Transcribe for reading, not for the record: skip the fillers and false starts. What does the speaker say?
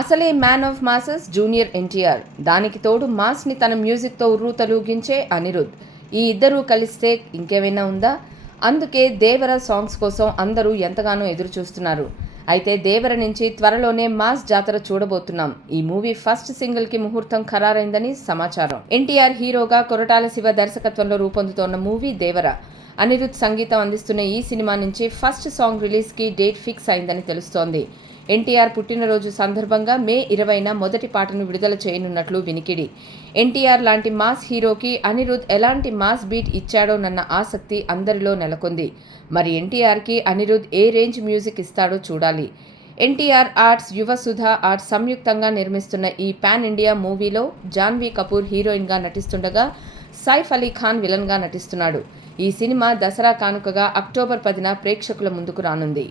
అసలే man of masses junior NTR. దానికి తోడు మాస్ని తన మ్యూజిక్తో ఉర్రూతలూగించే అనిరుద్. ఈ ఇద్దరూ కలిస్తే ఇంకేమైనా ఉందా? అందుకే దేవర సాంగ్స్ కోసం అందరూ ఎంతగానో ఎదురు చూస్తున్నారు. అయితే దేవర నుంచి త్వరలోనే మాస్ జాతర చూడబోతున్నాం. ఈ మూవీ ఫస్ట్ సింగిల్కి ముహూర్తం ఖరారైందని సమాచారం. ఎన్టీఆర్ హీరోగా కొరటాల శివ దర్శకత్వంలో రూపొందుతోన్న మూవీ దేవర. అనిరుద్ సంగీతం అందిస్తున్న ఈ సినిమా నుంచి ఫస్ట్ సాంగ్ రిలీజ్కి డేట్ ఫిక్స్ అయిందని తెలుస్తోంది. ఎన్టీఆర్ పుట్టినరోజు సందర్భంగా మే 20న మొదటి పాటను విడుదల చేయనున్నట్లు వినికిడి. ఎన్టీఆర్ లాంటి మాస్ హీరోకి అనిరుద్ ఎలాంటి మాస్ బీట్ ఇచ్చాడోనన్న ఆసక్తి అందరిలో నెలకొంది. మరి ఎన్టీఆర్కి అనిరుద్ ఏ రేంజ్ మ్యూజిక్ ఇస్తాడో చూడాలి. ఎన్టీఆర్ ఆర్ట్స్, యువసుధ ఆర్ట్స్ సంయుక్తంగా నిర్మిస్తున్న ఈ పాన్ ఇండియా మూవీలో జాన్వీ కపూర్ హీరోయిన్గా నటిస్తుండగా సైఫ్ అలీ ఖాన్ విలన్గా నటిస్తున్నాడు. ఈ సినిమా దసరా కానుకగా అక్టోబర్ 10న ప్రేక్షకుల ముందుకు రానుంది.